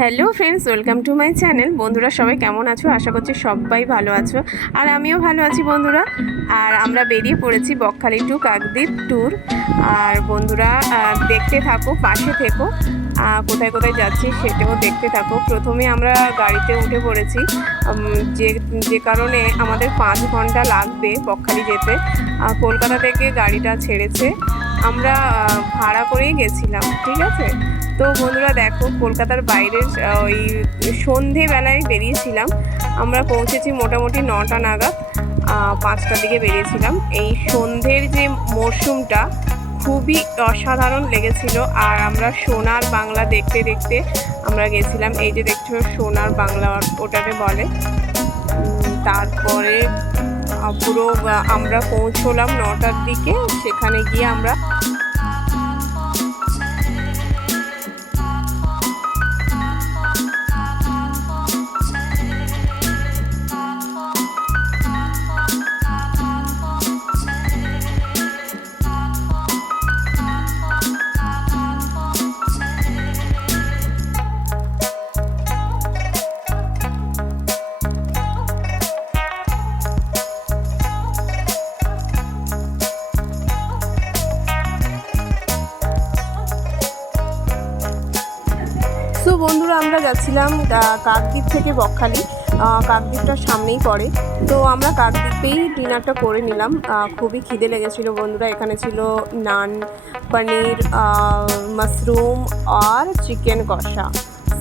Hello friends, welcome to my channel. বন্ধুরা, সবাই কেমন আছো? আশা করছি সবাই ভালো আছো। আর আমিও ভালো আছি বন্ধুরা। আর আমরা বেরিয়ে পড়েছি বকখালি টু কাকদ্বীপ ট্যুর আর বন্ধুরা দেখতে থাকো, পাশে থেকো। কোথায় কোথায় যাচ্ছি সেটাও দেখতে থাকো। প্রথমে আমরা গাড়িতে উঠে পড়েছি। যে যে কারণে আমাদের পাঁচ ঘণ্টা লাগবে বকখালি যেতে। কলকাতা থেকে গাড়িটা ছেড়েছে। আমরা ভাড়া করেই গেছিলাম, ঠিক আছে? তো বন্ধুরা দেখো, কলকাতার বাইরের ওই সন্ধেবেলায় বেরিয়েছিলাম। আমরা পৌঁছেছি মোটামুটি নটা নাগাদ পাঁচটার দিকে বেরিয়েছিলাম। এই সন্ধ্যের যে মরশুমটা খুবই অসাধারণ লেগেছিল, আর আমরা সোনার বাংলা দেখতে দেখতে আমরা গেছিলাম। এই যে দেখছ, সোনার বাংলা ওটাকে বলে। তারপরে পুরো আমরা পৌঁছলাম নটার দিকে। সেখানে গিয়ে আমরা সো বন্ধুরা, আমরা যাচ্ছিলাম কাকদ্বীপ থেকে বকখালি। কাকদ্বীপটার সামনেই পড়ে। তো আমরা কাকদ্বীপেই ডিনারটা করে নিলাম। খুবই খিদে লেগেছিল বন্ধুরা। এখানে ছিল নান, পনির মাশরুম আর চিকেন কষা।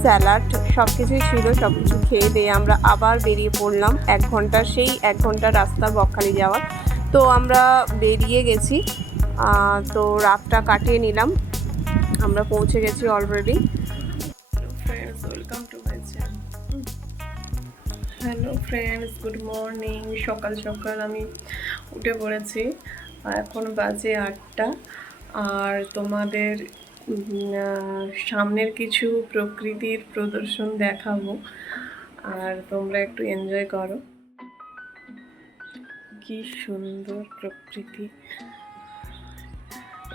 স্যালাড সব কিছুই ছিল সব কিছু খেয়ে দিয়ে আমরা আবার বেরিয়ে পড়লাম। এক ঘণ্টা, সেই এক ঘণ্টা রাস্তা বকখালি যাওয়ার। তো আমরা বেরিয়ে গেছি। তো রাতটা কাটিয়ে নিলাম। আমরা পৌঁছে গেছি already welcome to my channel hello friends good morning সকাল সকাল আমি উঠে পড়েছি। এখন বাজে আটটা। আর তোমাদের সামনের কিছু প্রকৃতির প্রদর্শন দেখাবো। আর তোমরা একটু এনজয় করো। কি সুন্দর প্রকৃতি।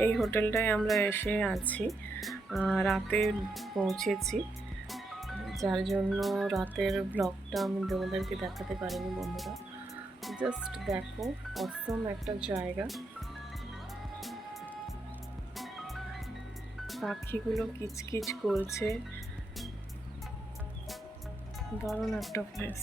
এই হোটেলটায় আমরা এসে আছি। রাতে পৌঁছেছি। যার জন্য রাতের ব্লগটা আমি তোমাদেরকে দেখাতে পারিনি বন্ধুরা। জাস্ট দেখো অসম একটা জায়গা। পাখিগুলো কিচকিচ করছে। দারুণ একটা প্লেস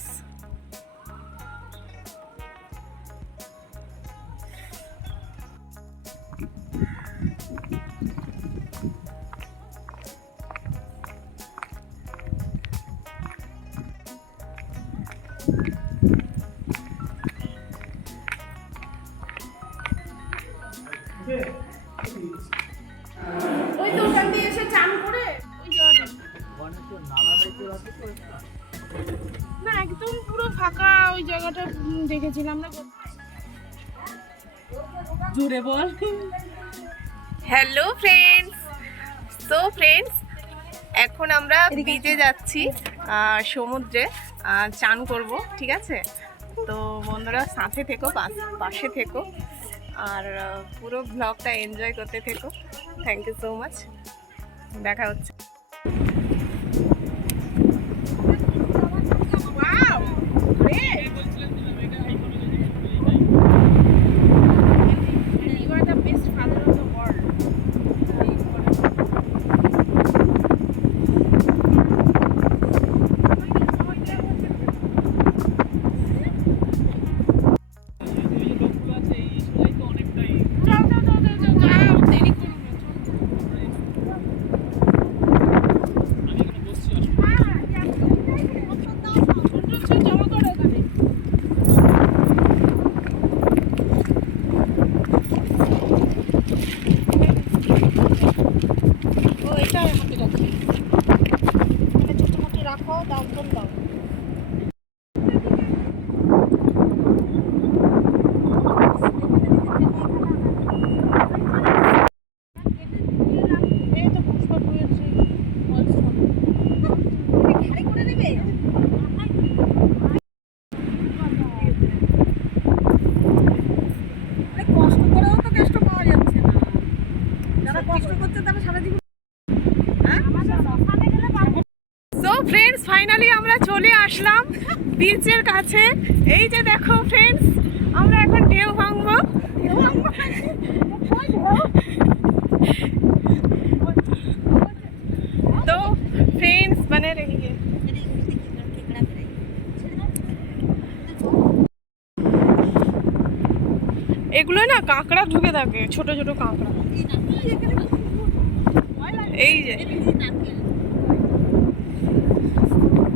ওই তো ওখান দিয়ে এসে চান করে ওই জায়গাটা না একদম পুরো ফাঁকা ওই জায়গাটা দেখেছিলাম না জুড়ে বল। হ্যালো ফ্রেন্ডস তো ফ্রেন্ডস এখন আমরা বিচে যাচ্ছি সমুদ্রে চান করব ঠিক আছে? তো বন্ধুরা সাথে থেকো পাশ- পাশে থেকো আর পুরো ব্লগটা এনজয় করতে থেকো। থ্যাংক ইউ সো মাচ দেখা হচ্ছে। ফ্রেন্ডস ফাইনালি আমরা চলে আসলাম বিচের কাছে। এই যে দেখো ফ্রেন্ডস আমরা এখন ঢেউ ভাঙব। তো ফ্রেন্ডস মানে এগুলো না কাঁকড়া ঢুকে থাকে, ছোট ছোট কাঁকড়া। এই যে।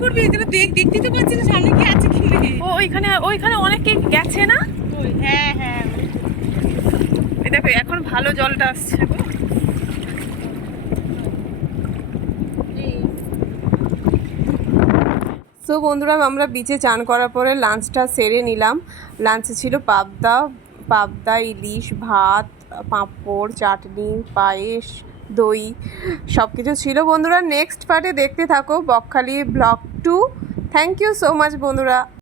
করবি? এখানে দেখ দেখতে তো পাচ্ছি না সামনে কি আছে কি ও ওইখানে ওইখানে অনেকে গেছে না? হ্যাঁ হ্যাঁ। দেখো এখন ভালো জলটা আসছে সো বন্ধুরা, আমরা বিচে চান করার পরে লাঞ্চটা সেরে নিলাম। লাঞ্চে ছিল পাবদা পাবদা, ইলিশ, ভাত, পাঁপড়, চাটনি, পায়েস, দই সব কিছু ছিল। বন্ধুরা নেক্সট পার্টে দেখতে থাকো Bakkhali vlog two thank you so much বন্ধুরা।